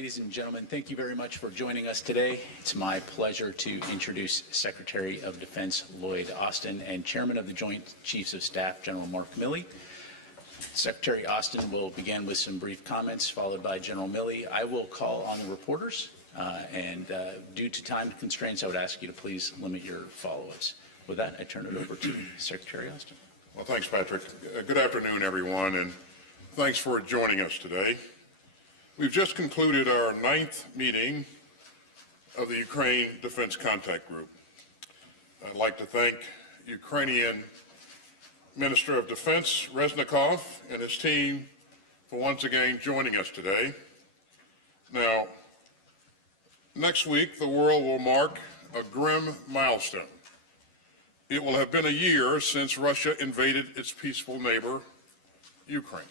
Ladies and gentlemen, thank you very much for joining us today. It's my pleasure to introduce Secretary of Defense Lloyd Austin and Chairman of the Joint Chiefs of Staff, General Mark Milley. Secretary Austin will begin with some brief comments, followed by General Milley. I will call on the reporters, and due to time constraints, I would ask you to please limit your follow-ups. With that, I turn it over to Secretary Austin. Well, thanks, Patrick. Good afternoon, everyone, and thanks for joining us today. We've just concluded our 9th meeting of the Ukraine Defense Contact Group. I'd like to thank Ukrainian Minister of Defense Reznikov and his team for once again joining us today. Now, next week, the world will mark a grim milestone. It will have been a year since Russia invaded its peaceful neighbor, Ukraine.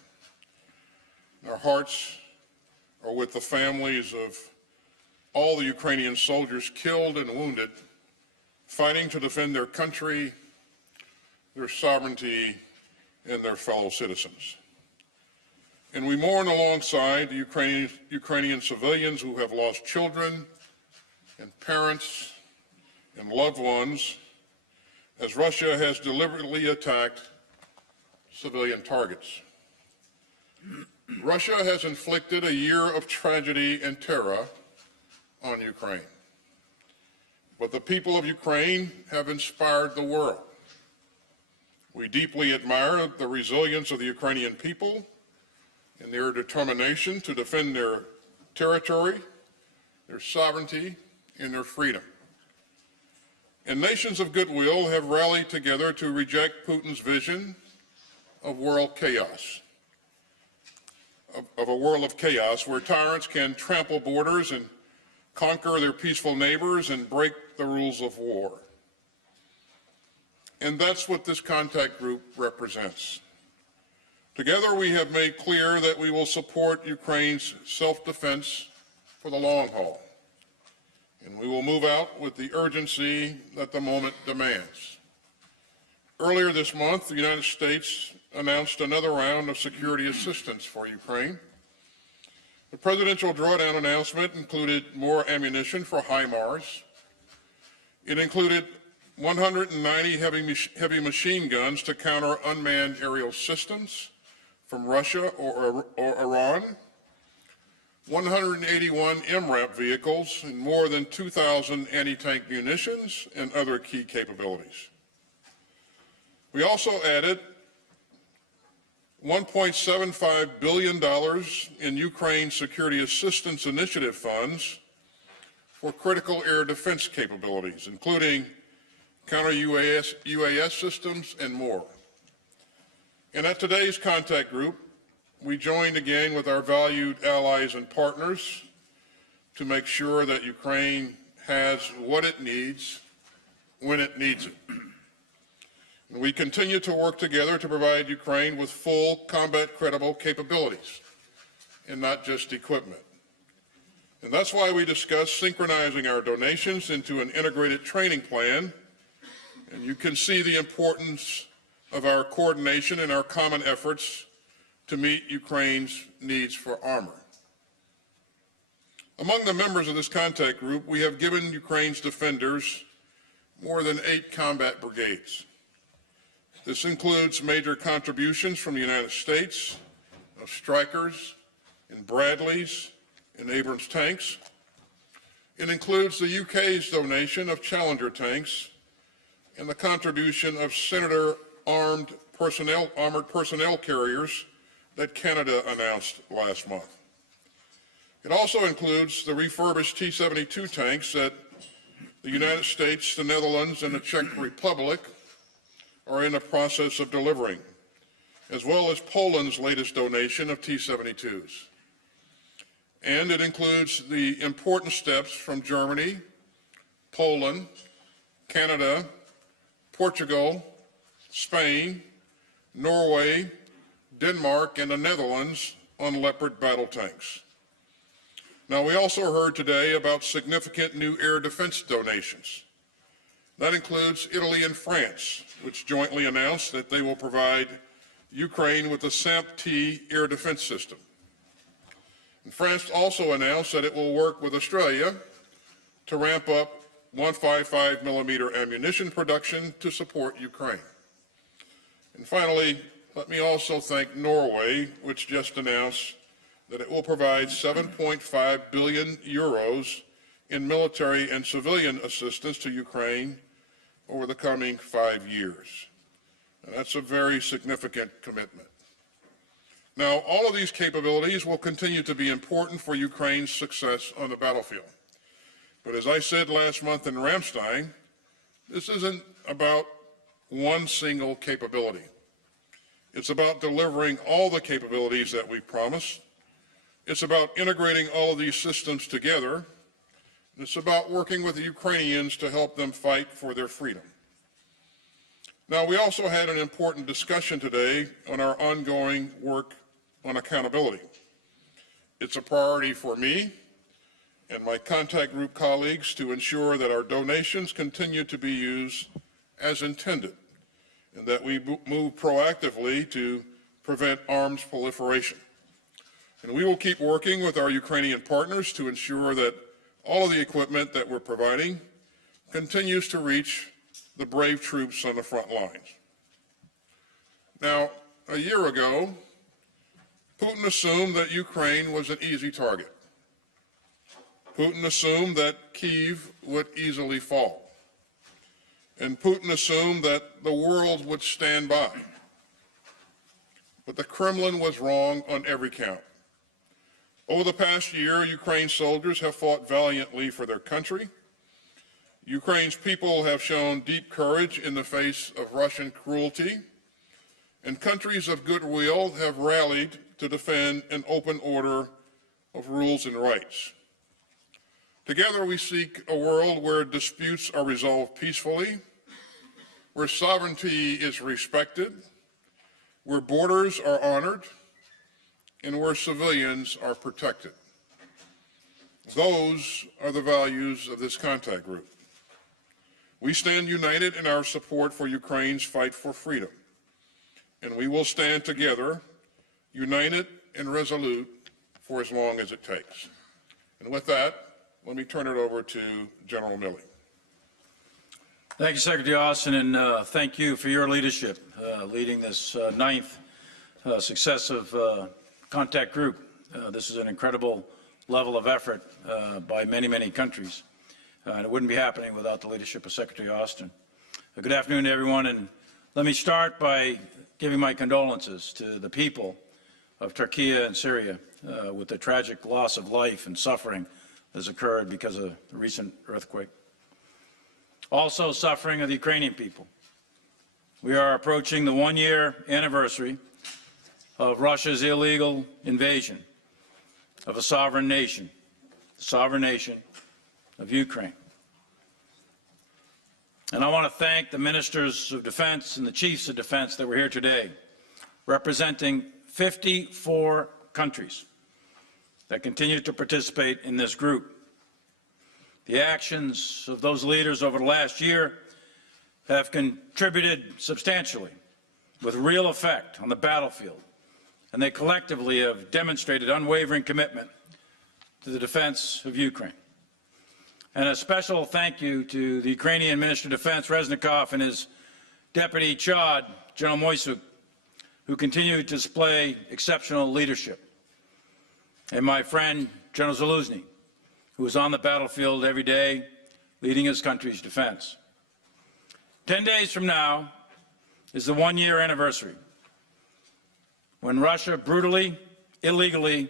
Our hearts are with the families of all the Ukrainian soldiers killed and wounded, fighting to defend their country, their sovereignty, and their fellow citizens. And we mourn alongside the Ukrainian civilians who have lost children and parents and loved ones as Russia has deliberately attacked civilian targets. Russia has inflicted a year of tragedy and terror on Ukraine. But the people of Ukraine have inspired the world. We deeply admire the resilience of the Ukrainian people and their determination to defend their territory, their sovereignty, and their freedom. And nations of goodwill have rallied together to reject Putin's vision of world chaos. Of a world of chaos where tyrants can trample borders and conquer their peaceful neighbors and break the rules of war. And that's what this contact group represents. Together we have made clear that we will support Ukraine's self-defense for the long haul. And we will move out with the urgency that the moment demands. Earlier this month, the United States announced another round of security assistance for Ukraine. The presidential drawdown announcement included more ammunition for HIMARS. It included 190 heavy machine guns to counter unmanned aerial systems from Russia or Iran, 181 MRAP vehicles, and more than 2,000 anti-tank munitions and other key capabilities. We also added $1.75 billion in Ukraine Security Assistance Initiative funds for critical air defense capabilities, including counter-UAS systems and more. And at today's contact group, we joined again with our valued allies and partners to make sure that Ukraine has what it needs when it needs it. And we continue to work together to provide Ukraine with full combat credible capabilities and not just equipment. And that's why we discussed synchronizing our donations into an integrated training plan. And you can see the importance of our coordination and our common efforts to meet Ukraine's needs for armor. Among the members of this contact group, we have given Ukraine's defenders more than 8 combat brigades. This includes major contributions from the United States of Strykers and Bradleys and Abrams tanks. It includes the UK's donation of Challenger tanks and the contribution of Senator armored personnel carriers that Canada announced last month. It also includes the refurbished T-72 tanks that the United States, the Netherlands, and the Czech Republic are in the process of delivering, as well as Poland's latest donation of T-72s. And it includes the important steps from Germany, Poland, Canada, Portugal, Spain, Norway, Denmark, and the Netherlands on Leopard battle tanks. Now, we also heard today about significant new air defense donations. That includes Italy and France, which jointly announced that they will provide Ukraine with the SAMP-T air defense system. And France also announced that it will work with Australia to ramp up 155 millimeter ammunition production to support Ukraine. And finally, let me also thank Norway, which just announced that it will provide 7.5 billion euros in military and civilian assistance to Ukraine over the coming 5 years. And that's a very significant commitment. Now, all of these capabilities will continue to be important for Ukraine's success on the battlefield. But as I said last month in Ramstein, this isn't about one single capability. It's about delivering all the capabilities that we promised. It's about integrating all of these systems together. And it's about working with the Ukrainians to help them fight for their freedom. Now, we also had an important discussion today on our ongoing work on accountability. It's a priority for me and my contact group colleagues to ensure that our donations continue to be used as intended and that we move proactively to prevent arms proliferation. And we will keep working with our Ukrainian partners to ensure that all of the equipment that we're providing continues to reach the brave troops on the front lines. Now, a year ago, Putin assumed that Ukraine was an easy target. Putin assumed that Kyiv would easily fall. And Putin assumed that the world would stand by. But the Kremlin was wrong on every count. Over the past year, Ukraine's soldiers have fought valiantly for their country. Ukraine's people have shown deep courage in the face of Russian cruelty, and countries of goodwill have rallied to defend an open order of rules and rights. Together we seek a world where disputes are resolved peacefully, where sovereignty is respected, where borders are honored, and where civilians are protected. Those are the values of this contact group. We stand united in our support for Ukraine's fight for freedom, and we will stand together, united and resolute, for as long as it takes. And with that, let me turn it over to General Milley. Thank you, Secretary Austin, and thank you for your leadership, leading this ninth successive contact group. This is an incredible level of effort by many, many countries. And it wouldn't be happening without the leadership of Secretary Austin. Good afternoon to everyone, and let me start by giving my condolences to the people of Turkey and Syria with the tragic loss of life and suffering that has occurred because of the recent earthquake. Also suffering of the Ukrainian people. We are approaching the one-year anniversary of Russia's illegal invasion of a sovereign nation, the sovereign nation of Ukraine. And I want to thank the ministers of defense and the chiefs of defense that were here today, representing 54 countries that continue to participate in this group. The actions of those leaders over the last year have contributed substantially with real effect on the battlefield, and they collectively have demonstrated unwavering commitment to the defense of Ukraine. And a special thank you to the Ukrainian Minister of Defense, Reznikov, and his Deputy Chad, General Moisuk, who continue to display exceptional leadership. And my friend, General Zaluzny, who is on the battlefield every day, leading his country's defense. 10 days from now is the one-year anniversary when Russia brutally, illegally,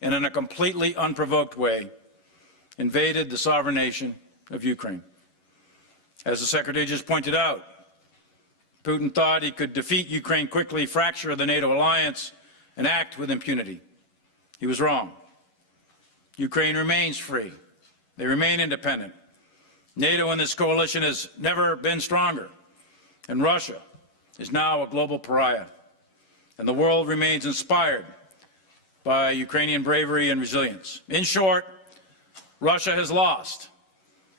and in a completely unprovoked way invaded the sovereign nation of Ukraine. As the Secretary just pointed out, Putin thought he could defeat Ukraine quickly, fracture the NATO alliance, and act with impunity. He was wrong. Ukraine remains free. They remain independent. NATO in this coalition has never been stronger, and Russia is now a global pariah. And the world remains inspired by Ukrainian bravery and resilience. In short, Russia has lost.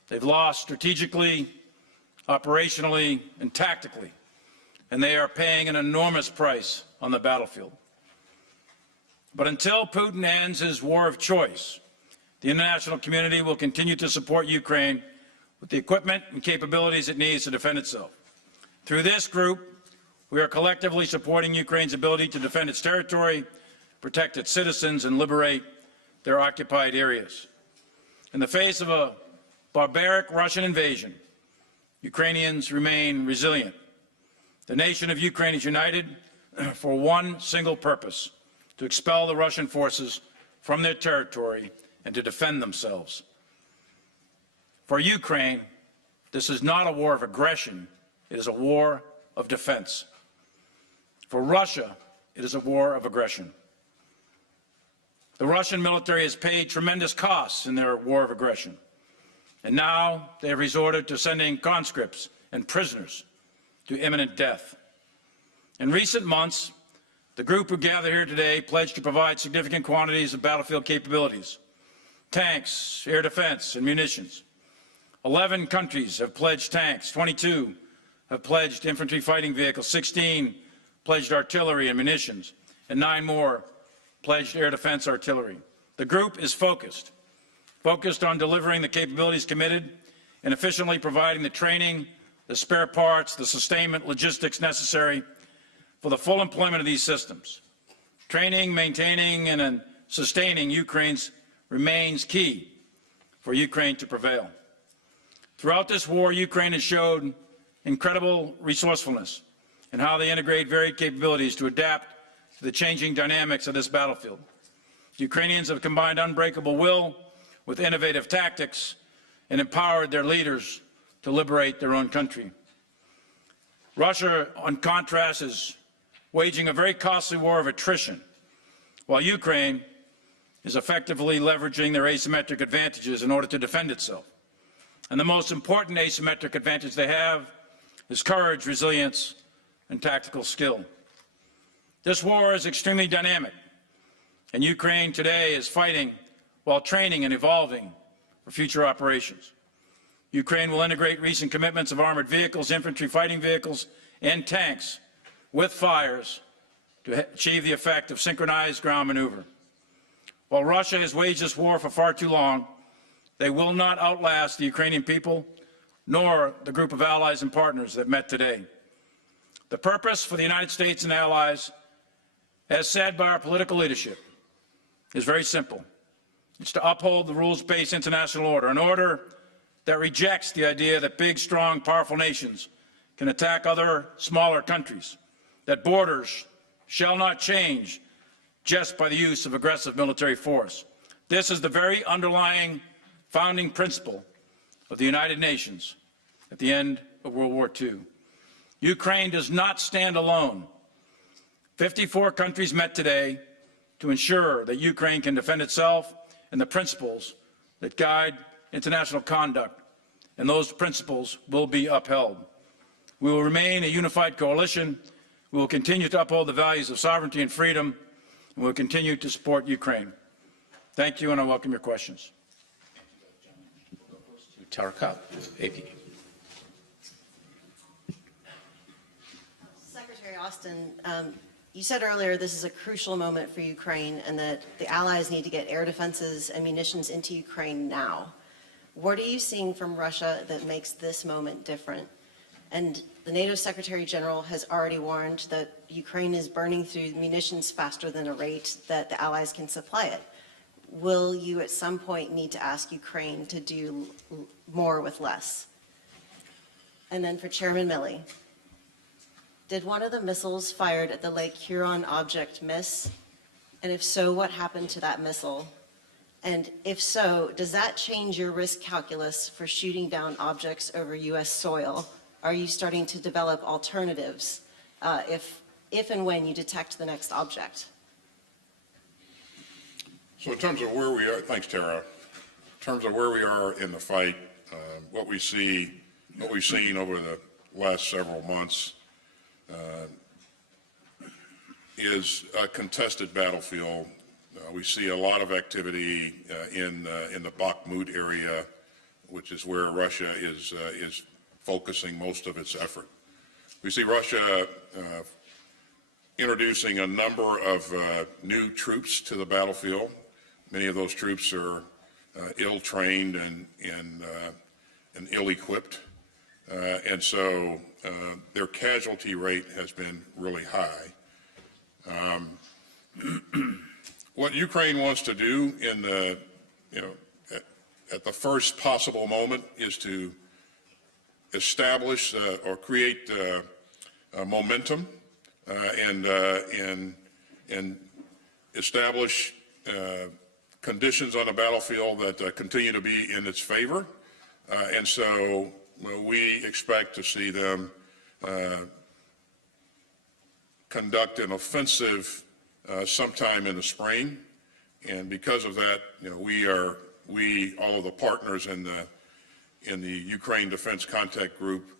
They've lost strategically, operationally, and tactically, and they are paying an enormous price on the battlefield. But until Putin ends his war of choice, the international community will continue to support Ukraine with the equipment and capabilities it needs to defend itself. Through this group, we are collectively supporting Ukraine's ability to defend its territory, protect its citizens, and liberate their occupied areas. In the face of a barbaric Russian invasion, Ukrainians remain resilient. The nation of Ukraine is united for one single purpose: to expel the Russian forces from their territory and to defend themselves. For Ukraine, this is not a war of aggression, it is a war of defense. For Russia, it is a war of aggression. The Russian military has paid tremendous costs in their war of aggression, and now they have resorted to sending conscripts and prisoners to imminent death. In recent months, the group who gathered here today pledged to provide significant quantities of battlefield capabilities, tanks, air defense, and munitions. 11 countries have pledged tanks, 22 have pledged infantry fighting vehicles, 16 pledged artillery and munitions, and 9 more pledged air defense artillery. The group is focused on delivering the capabilities committed and efficiently providing the training, the spare parts, the sustainment, logistics necessary for the full employment of these systems. Training, maintaining, and sustaining Ukraine's remains key for Ukraine to prevail. Throughout this war, Ukraine has showed incredible resourcefulness in how they integrate varied capabilities to adapt to the changing dynamics of this battlefield. Ukrainians have combined unbreakable will with innovative tactics and empowered their leaders to liberate their own country. Russia, on contrast, is waging a very costly war of attrition, while Ukraine is effectively leveraging their asymmetric advantages in order to defend itself. And the most important asymmetric advantage they have is courage, resilience, and tactical skill. This war is extremely dynamic, and Ukraine today is fighting while training and evolving for future operations. Ukraine will integrate recent commitments of armored vehicles, infantry fighting vehicles, and tanks with fires to achieve the effect of synchronized ground maneuver. While Russia has waged this war for far too long, they will not outlast the Ukrainian people, nor the group of allies and partners that met today. The purpose for the United States and allies, as said by our political leadership, is very simple. It's to uphold the rules-based international order, an order that rejects the idea that big, strong, powerful nations can attack other smaller countries, that borders shall not change just by the use of aggressive military force. This is the very underlying founding principle of the United Nations at the end of World War II. Ukraine does not stand alone. 54 countries met today to ensure that Ukraine can defend itself and the principles that guide international conduct, and those principles will be upheld. We will remain a unified coalition. We will continue to uphold the values of sovereignty and freedom, and we will continue to support Ukraine. Thank you, and I welcome your questions. Tower Cop, AP. Secretary Austin, you said earlier this is a crucial moment for Ukraine and that the allies need to get air defenses and munitions into Ukraine now. What are you seeing from Russia that makes this moment different? And the NATO Secretary General has already warned that Ukraine is burning through munitions faster than a rate that the allies can supply it. Will you at some point need to ask Ukraine to do more with less? And then for Chairman Milley, did one of the missiles fired at the Lake Huron object miss? And if so, what happened to that missile? And if so, does that change your risk calculus for shooting down objects over U.S. soil? Are you starting to develop alternatives if and when you detect the next object? So in terms of where we are, thanks, Tara. In terms of where we are in the fight, what we've seen over the last several months is a contested battlefield. We see a lot of activity in the Bakhmut area, which is where Russia is focusing most of its effort. We see Russia introducing a number of new troops to the battlefield. Many of those troops are ill-trained and ill-equipped, and so their casualty rate has been really high. What Ukraine wants to do in the, at the first possible moment is to establish or create momentum and establish conditions on the battlefield that continue to be in its favor. And so we expect to see them conduct an offensive sometime in the spring. And because of that, all of the partners in the Ukraine Defense Contact Group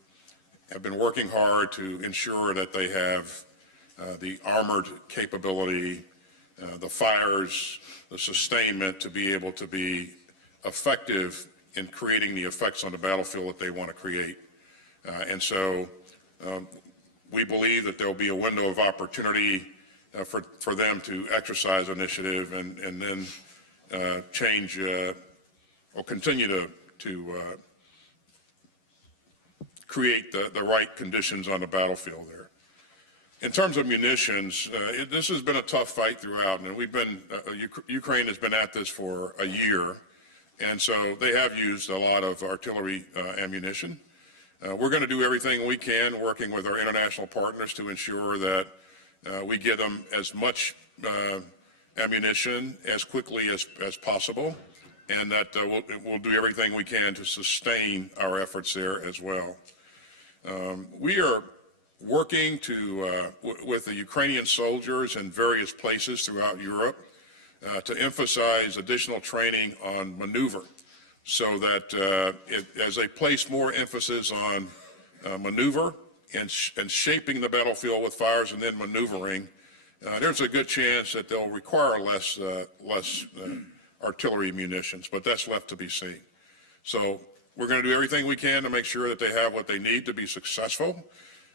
have been working hard to ensure that they have the armored capability, the fires, the sustainment to be able to be effective in creating the effects on the battlefield that they want to create. And so we believe that there will be a window of opportunity for them to exercise initiative and then change or continue to create the right conditions on the battlefield there. In terms of munitions, this has been a tough fight throughout, and Ukraine has been at this for a year, and so they have used a lot of artillery ammunition. We're going to do everything we can, working with our international partners, to ensure that we give them as much ammunition as quickly as possible, and that we'll do everything we can to sustain our efforts there as well. We are working with the Ukrainian soldiers in various places throughout Europe to emphasize additional training on maneuver, so that as they place more emphasis on maneuver and shaping the battlefield with fires and then maneuvering, there's a good chance that they'll require less artillery munitions, but that's left to be seen. So we're going to do everything we can to make sure that they have what they need to be successful,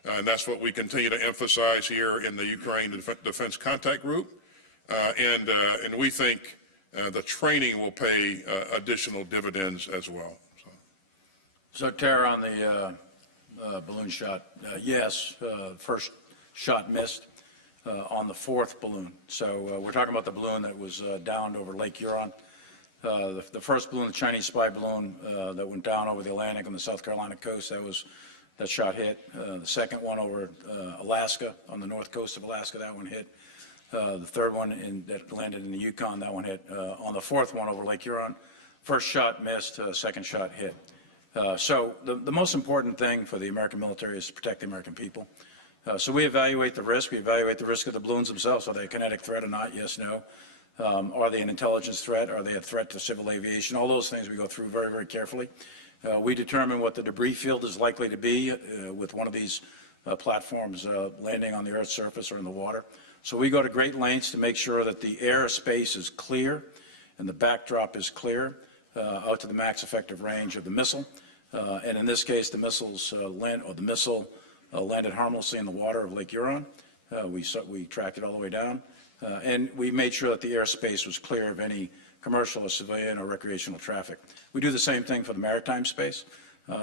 and that's what we continue to emphasize here in the Ukraine Defense Contact Group, and we think the training will pay additional dividends as well. So Tara, on the balloon shot, yes, first shot missed on the fourth balloon. So we're talking about the balloon that was downed over Lake Huron. The first balloon, the Chinese spy balloon that went down over the Atlantic on the South Carolina coast, that shot hit. The second one over Alaska, on the north coast of Alaska, that one hit. The third one that landed in the Yukon, that one hit. On the fourth one over Lake Huron, first shot missed, second shot hit. So the most important thing for the American military is to protect the American people. So we evaluate the risk. We evaluate the risk of the balloons themselves. Are they a kinetic threat or not? Yes, no. Are they an intelligence threat? Are they a threat to civil aviation? All those things we go through very, very carefully. We determine what the debris field is likely to be with one of these platforms landing on the Earth's surface or in the water. So we go to great lengths to make sure that the airspace is clear and the backdrop is clear out to the max effective range of the missile. And in this case, the missile landed harmlessly in the water of Lake Huron. We tracked it all the way down, and we made sure that the airspace was clear of any commercial or civilian or recreational traffic. We do the same thing for the maritime space.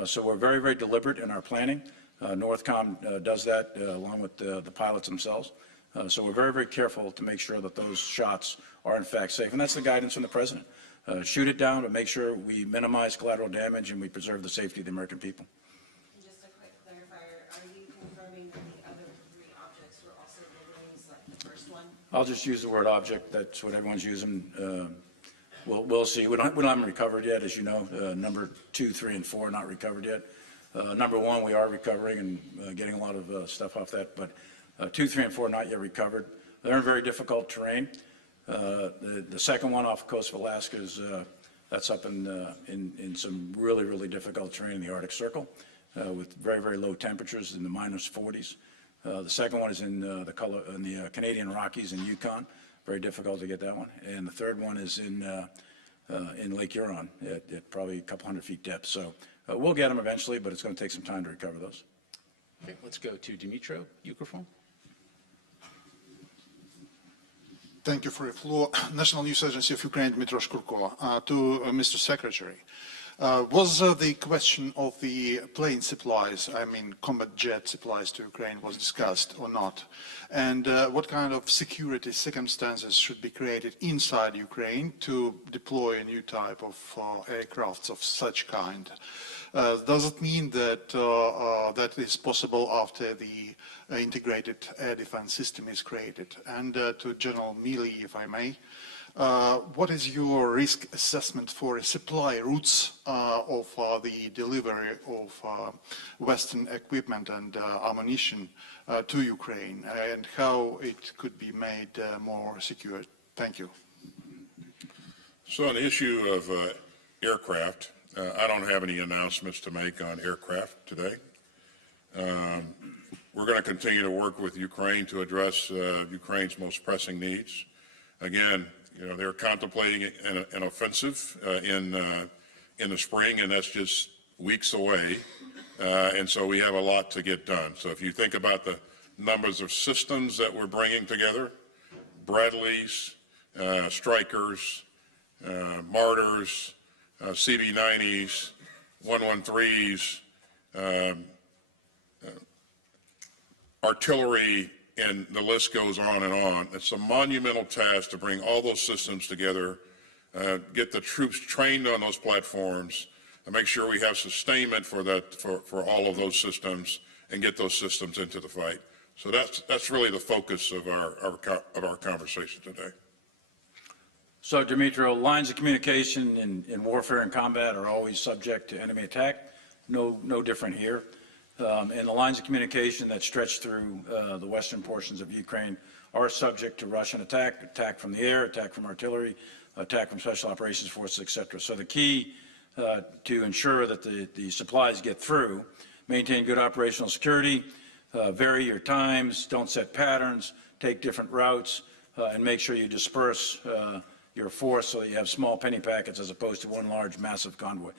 So we're very, very deliberate in our planning. NORTHCOM does that along with the pilots themselves. So we're very, very careful to make sure that those shots are in fact safe. And that's the guidance from the President. Shoot it down, but make sure we minimize collateral damage and we preserve the safety of the American people. And just a quick clarifier, are you confirming that the other three objects were also balloons like the first one? I'll just use the word object. That's what everyone's using. We'll see. We don't have them recovered yet, as you know. Number 2, 3, and 4 are not recovered yet. Number 1, we are recovering and getting a lot of stuff off that, but 2, 3, and 4 are not yet recovered. They're in very difficult terrain. The second one off the coast of Alaska that's up in some really, really difficult terrain in the Arctic Circle with very, very low temperatures in the -40s. The second one is in the Canadian Rockies in Yukon. Very difficult to get that one. And the third one is in Lake Huron at probably a couple hundred feet depth. So we'll get them eventually, but it's going to take some time to recover those. Okay, let's go to Dimitro Ukrofon. Thank you for the floor. National News Agency of Ukraine, Dmytro Shkurko. To Mr. Secretary, was the question of the plane supplies, I mean combat jet supplies to Ukraine, was discussed or not? And what kind of security circumstances should be created inside Ukraine to deploy a new type of aircrafts of such kind? Does it mean that that is possible after the integrated air defense system is created? And to General Milley, if I may, what is your risk assessment for supply routes of the delivery of Western equipment and ammunition to Ukraine, and how it could be made more secure? Thank you. So on the issue of aircraft, I don't have any announcements to make on aircraft today. We're going to continue to work with Ukraine to address Ukraine's most pressing needs. Again, you know, they're contemplating an offensive in the spring, and that's just weeks away. And so we have a lot to get done. So if you think about the numbers of systems that we're bringing together, Bradleys, Strikers, Martyrs, CB-90s, 113s, artillery, and the list goes on and on. It's a monumental task to bring all those systems together, get the troops trained on those platforms, and make sure we have sustainment for that, for all of those systems, and get those systems into the fight. So that's really the focus of our conversation today. So, Dmytro, lines of communication in warfare and combat are always subject to enemy attack. No different here. And the lines of communication that stretch through the western portions of Ukraine are subject to Russian attack from the air, attack from artillery, attack from special operations forces, etc. So the key to ensure that the supplies get through, maintain good operational security, vary your times, don't set patterns, take different routes, and make sure you disperse your force so that you have small penny packets as opposed to one large massive convoy.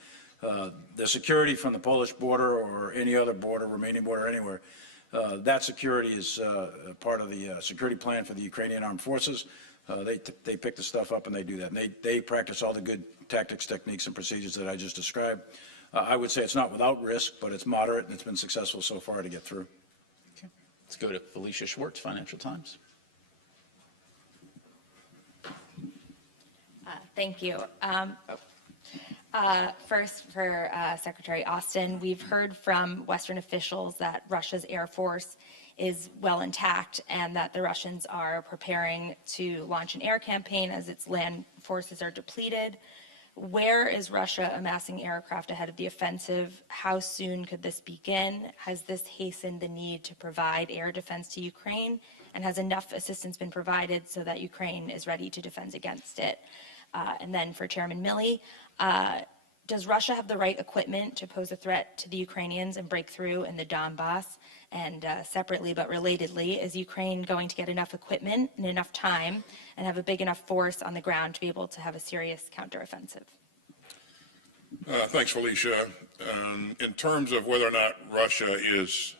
The security from the Polish border or any other border, Romanian border, anywhere, that security is part of the security plan for the Ukrainian armed forces. They pick the stuff up and they do that. And they practice all the good tactics, techniques, and procedures that I just described. I would say it's not without risk, but it's moderate, and it's been successful so far to get through. Okay. Let's go to Felicia Schwartz, Financial Times. Thank you. First, for Secretary Austin, we've heard from Western officials that Russia's Air Force is well intact and that the Russians are preparing to launch an air campaign as its land forces are depleted. Where is Russia amassing aircraft ahead of the offensive? How soon could this begin? Has this hastened the need to provide air defense to Ukraine? And has enough assistance been provided so that Ukraine is ready to defend against it? And then for Chairman Milley, does Russia have the right equipment to pose a threat to the Ukrainians and break through in the Donbass? And separately but relatedly, is Ukraine going to get enough equipment and enough time and have a big enough force on the ground to be able to have a serious counteroffensive? Thanks, Felicia. In terms of whether or not Russia is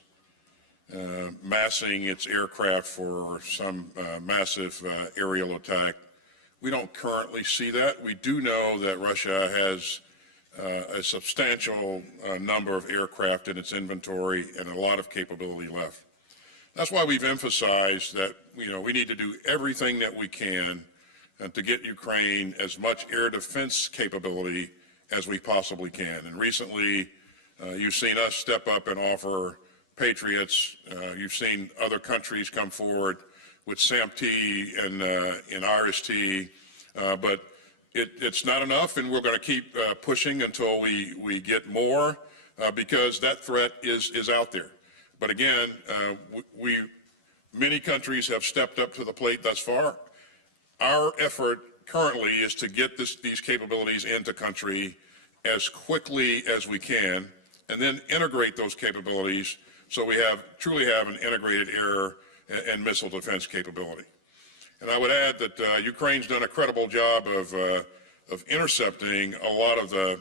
massing its aircraft for some massive aerial attack, we don't currently see that. We do know that Russia has a substantial number of aircraft in its inventory and a lot of capability left. That's why we've emphasized that, you know, we need to do everything that we can to get Ukraine as much air defense capability as we possibly can. And recently, you've seen us step up and offer Patriots. You've seen other countries come forward with SAMP-T and IRIS-T, but it's not enough, and we're going to keep pushing until we get more because that threat is out there. But again, many countries have stepped up to the plate thus far. Our effort currently is to get these capabilities into country as quickly as we can, and then integrate those capabilities so we truly have an integrated air and missile defense capability. And I would add that Ukraine's done a credible job of intercepting a lot of the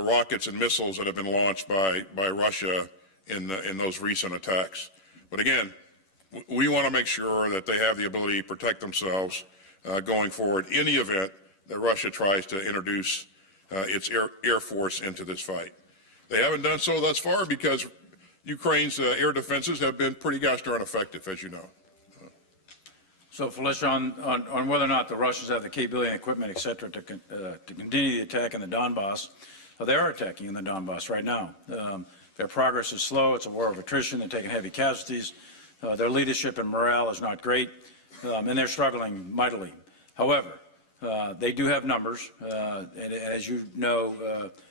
rockets and missiles that have been launched by Russia in those recent attacks. But again, we want to make sure that they have the ability to protect themselves going forward in the event that Russia tries to introduce its air force into this fight. They haven't done so thus far because Ukraine's air defenses have been pretty gosh darn effective, as you know. So, Felicia, on whether or not the Russians have the capability and equipment, et cetera, to continue the attack in the Donbass, they are attacking in the Donbass right now. Their progress is slow. It's a war of attrition. They're taking heavy casualties. Their leadership and morale is not great, and they're struggling mightily. However, they do have numbers, and as you know,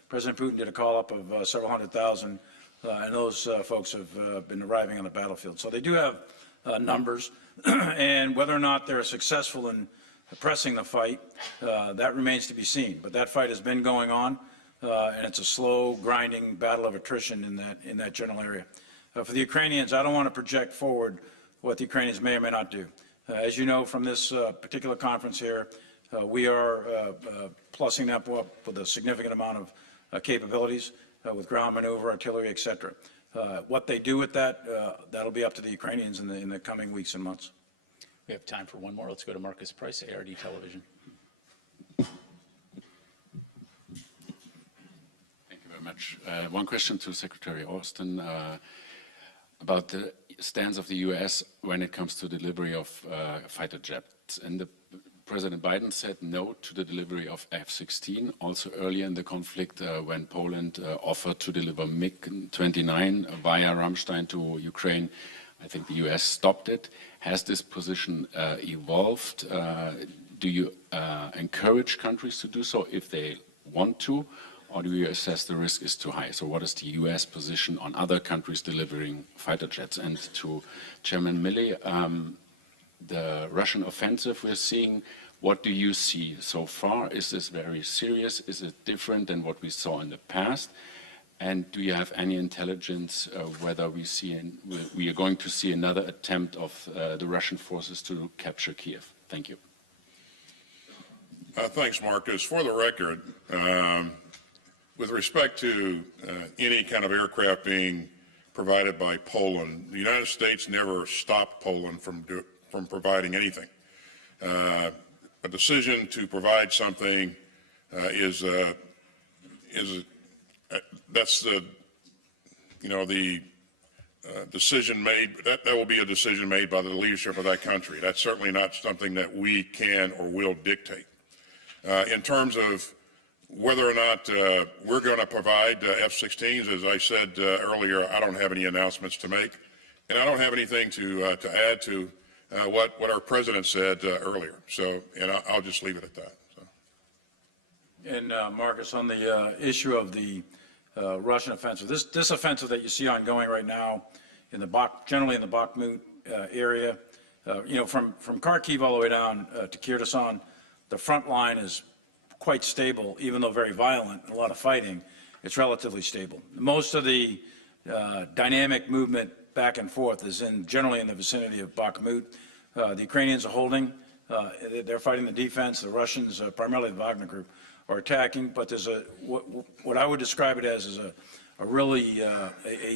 President Putin did a call-up of several 100,000, and those folks have been arriving on the battlefield. So they do have numbers, and whether or not they're successful in pressing the fight, that remains to be seen. But that fight has been going on, and it's a slow, grinding battle of attrition in that general area. For the Ukrainians, I don't want to project forward what the Ukrainians may or may not do. As you know from this particular conference here, we are plussing up with a significant amount of capabilities with ground maneuver, artillery, et cetera. What they do with that, that'll be up to the Ukrainians in the coming weeks and months. We have time for one more. Let's go to Marcus Price, ARD Television. Thank you very much. One question to Secretary Austin about the stance of the U.S. when it comes to delivery of fighter jets. And President Biden said no to the delivery of F-16, also earlier in the conflict when Poland offered to deliver MiG-29 via Ramstein to Ukraine. I think the U.S. stopped it. Has this position evolved? Do you encourage countries to do so if they want to, or do you assess the risk is too high? So what is the U.S. position on other countries delivering fighter jets? And to Chairman Milley, the Russian offensive we're seeing, what do you see so far? Is this very serious? Is it different than what we saw in the past? And do you have any intelligence whether we are going to see another attempt of the Russian forces to capture Kiev? Thank you. Thanks, Marcus. For the record, with respect to any kind of aircraft being provided by Poland, the United States never stopped Poland from providing anything. A decision to provide something that's the decision made. That will be a decision made by the leadership of that country. That's certainly not something that we can or will dictate. In terms of whether or not we're going to provide F-16s, as I said earlier, I don't have any announcements to make, and I don't have anything to add to what our president said earlier. So, and I'll just leave it at that. So. And Marcus, on the issue of the Russian offensive, this offensive that you see ongoing right now, generally in the Bakhmut area, from Kharkiv all the way down to Kyrgyzstan, the front line is quite stable, even though very violent, a lot of fighting. It's relatively stable. Most of the dynamic movement back and forth is generally in the vicinity of Bakhmut. The Ukrainians are holding. They're fighting the defense. The Russians, primarily the Wagner Group, are attacking. But there's what I would describe it as is a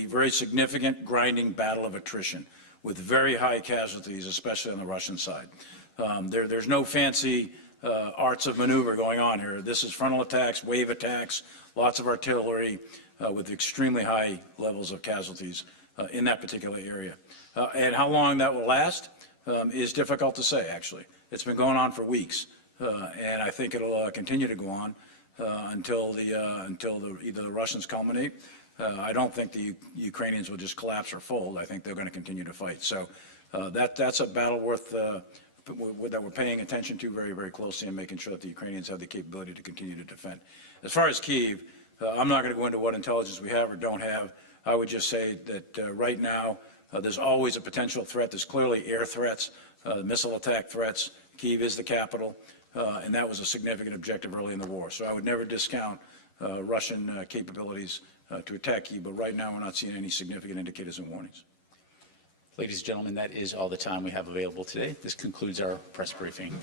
very significant grinding battle of attrition with very high casualties, especially on the Russian side. There's no fancy arts of maneuver going on here. This is frontal attacks, wave attacks, lots of artillery with extremely high levels of casualties in that particular area. And how long that will last is difficult to say, actually. It's been going on for weeks, and I think it'll continue to go on until either the Russians culminate. I don't think the Ukrainians will just collapse or fold. I think they're going to continue to fight. So that's a battle worth that we're paying attention to very, very closely and making sure that the Ukrainians have the capability to continue to defend. As far as Kyiv, I'm not going to go into what intelligence we have or don't have. I would just say that right now there's always a potential threat. There's clearly air threats, missile attack threats. Kyiv is the capital, and that was a significant objective early in the war. So I would never discount Russian capabilities to attack Kyiv, but right now we're not seeing any significant indicators and warnings. Ladies and gentlemen, that is all the time we have available today. This concludes our press briefing.